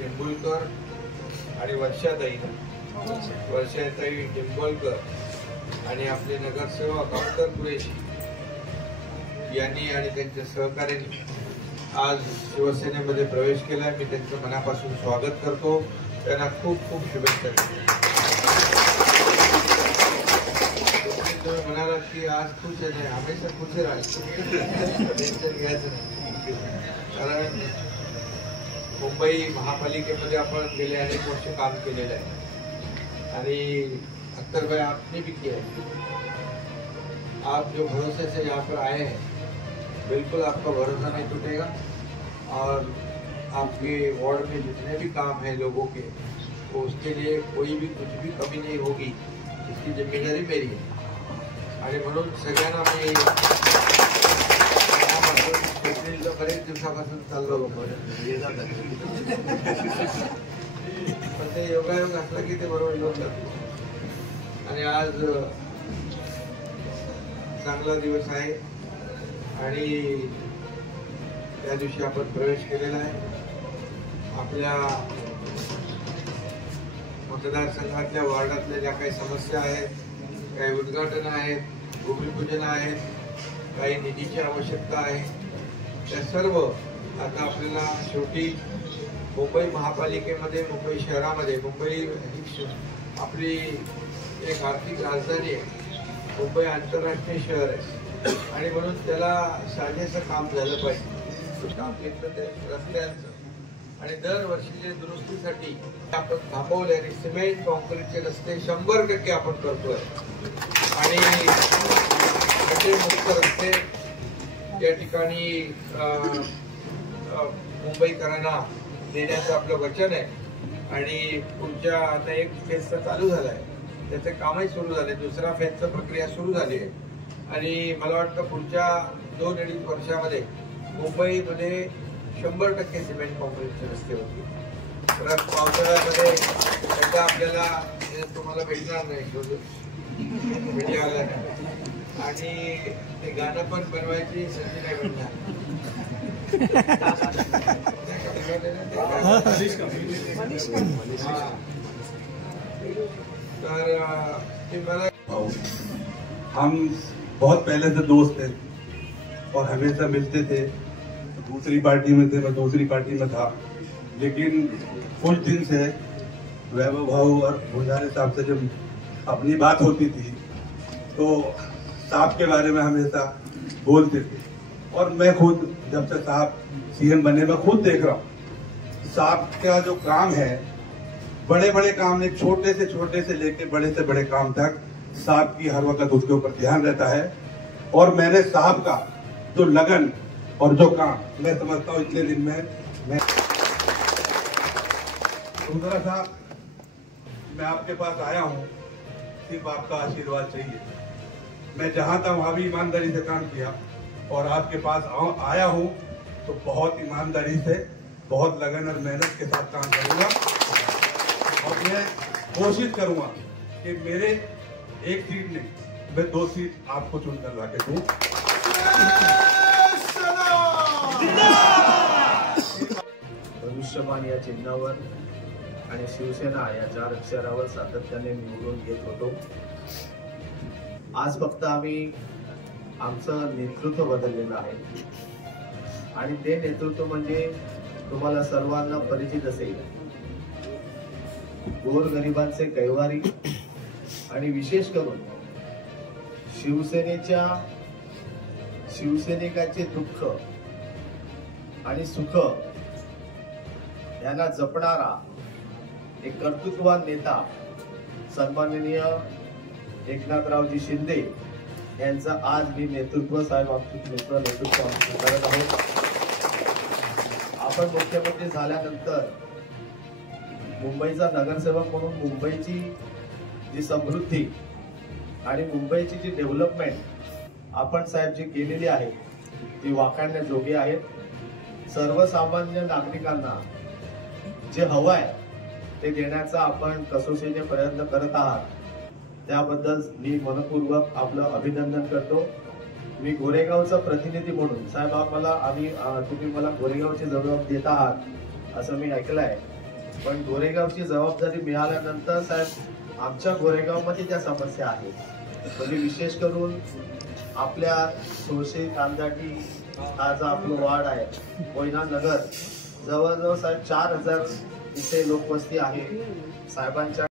टेंबुलकर आणि वर्षाताई टेंबुलकर आणि आपले नगरसेवक अख्तर कुरेशी यांनी आणि त्यांच्या सहकार्यांनी आज शिवसेनेमध्ये प्रवेश केला। मी त्यांचं मनापासून स्वागत करतो, त्यांना खूप खूप शुभेच्छा देतो। तुम्ही म्हणालात की आज खुश आहे, हमेशा खुश राहायचं, टेन्शन घ्यायचं नाही। कारण मुंबई महापालिकेमध्ये आपण गेले अनेक वर्ष काम केलेलं आहे आणि अख्तर भाई आपने भी किया है। आप जो भरोसे से यहाँ पर आए हैं, बिल्कुल आपका भरोसा नहीं टूटेगा और आपके वार्ड में जितने भी काम हैं लोगों के, तो उसके लिए कोई भी कुछ भी कमी नहीं होगी, इसकी जिम्मेदारी मेरी है। आणि म्हणून सगळ्यांना मी बरेच दिवसापासून चाललो पण ते योगायोग असला की ते बरोबर योग लागतो आणि आज चांगला दिवस आहे आणि त्या दिवशी आपण प्रवेश केलेला आहे। आपल्या मतदारसंघातल्या वार्डातल्या ज्या काही समस्या आहेत, काही उद्घाटन आहेत, भूमिपूजन आहेत, काही निधीची आवश्यकता आहे, त्या सर्व आता आपल्याला शेवटी मुंबई महापालिकेमध्ये, मुंबई शहरामध्ये, मुंबई आपली एक आर्थिक राजधानी आहे, मुंबई आंतरराष्ट्रीय शहर आहे आणि म्हणून त्याला साजेसं काम झालं पाहिजे। काम घेतलं ते रस्त्यांचं आणि दरवर्षीच्या दुरुस्तीसाठी आपण थांबवले आणि सिमेंट कॉन्क्रीटचे रस्ते 100% आपण करतोय आणि मुक्त रस्ते या ठिकाणी मुंबईकरांना देण्याचं आपलं वचन आहे आणि पुढच्या आता एक फेज चालू झालाय, त्याचे कामही सुरू झाले, दुसरा फेजची प्रक्रिया सुरू झाली आहे आणि मला वाटतं पुढच्या 2-2.5 वर्षामध्ये मुंबईमध्ये 100% सिमेंट कॉन्क्रीटचे रस्ते होतील। तर पावसाळ्यामध्ये त्याचा आपल्याला तुम्हाला भेटणार नाही मीडियाला आणि ते गाणं पण बनवायची संधी नाही भेटणार। हम बहुत पहले से दोस्त थे और हमेशा मिलते थे। दूसरी पार्टी में थे, मैं दूसरी पार्टी में था, लेकिन कुछ दिन से वैभव भाऊ और भुजारे साहब से जब अपनी बात होती थी तो साहब के बारे में हमेशा बोलते थे और मैं खुद जब से साहब सीएम बने मैं खुद देख रहा हूँ साहब का जो काम है, बड़े बड़े काम, एक छोटे से लेके बड़े से बड़े काम तक साहब की हर वक्त उसके ऊपर ध्यान रहता है। और मैंने साहब का जो लगन और जो काम, मैं समझता हूँ इतने दिन में मैं साहब मैं आपके पास आया हूँ, सिर्फ आपका आशीर्वाद चाहिए। मैं जहां था वहां भी ईमानदारी से काम किया और आपके पास आया हूं तो बहुत ईमानदारी से, बहुत लगन और मेहनत के साथ काम करूंगा और मैं कोशिश करूंगा कि मेरे एक सीट नहीं, मैं 2 सीट आपको चुनकर लाके दूं। धनुष्यबाण या चिन्हावर आणि शिवसेना या 4 अक्षरावर सातत्याने निवडून येत होतो। आज फक्त आम्ही आमचं नेतृत्व बदललेलं आहे आणि ते नेतृत्व म्हणजे तुम्हाला सर्वांना परिचित असेल, गोरगरिबांचे कैवारी आणि विशेष करून शिवसैनिकांचे दुःख आणि सुख यांना जपणारा एक कर्तृत्ववान नेता सन्माननीय एकनाथरावजी शिंदे यांचं आज मी नेतृत्व नेतृत्व करत आहोत। आपण मुख्यमंत्री झाल्यानंतर मुंबईचा नगरसेवक म्हणून मुंबईची जी समृद्धी आणि मुंबईची जी डेव्हलपमेंट आपण साहेब जी केलेली आहे ती वाखाणण्याजोगी आहे। सर्वसामान्य नागरिकांना जे हवं आहे ते देण्याचा आपण कसोशीने प्रयत्न करत आहात, त्याबद्दल मी मनपूर्वक आपलं अभिनंदन करतो। मी गोरेगावचा प्रतिनिधी म्हणून साहेब तुम्ही मला गोरेगावची जबाबदारी देत आहात असं मी ऐकलंय, पण गोरेगावची जबाबदारी मिळाल्यानंतर साहेब आमच्या गोरेगावमध्ये त्या समस्या आहेत. म्हणजे विशेष करून आपल्या तुळशी कांदाटी हा जो आपलं वार्ड आहे कोयना नगर, जवळजवळ साहेब 4000 इथे लोकवस्ती आहे. साहेबांच्या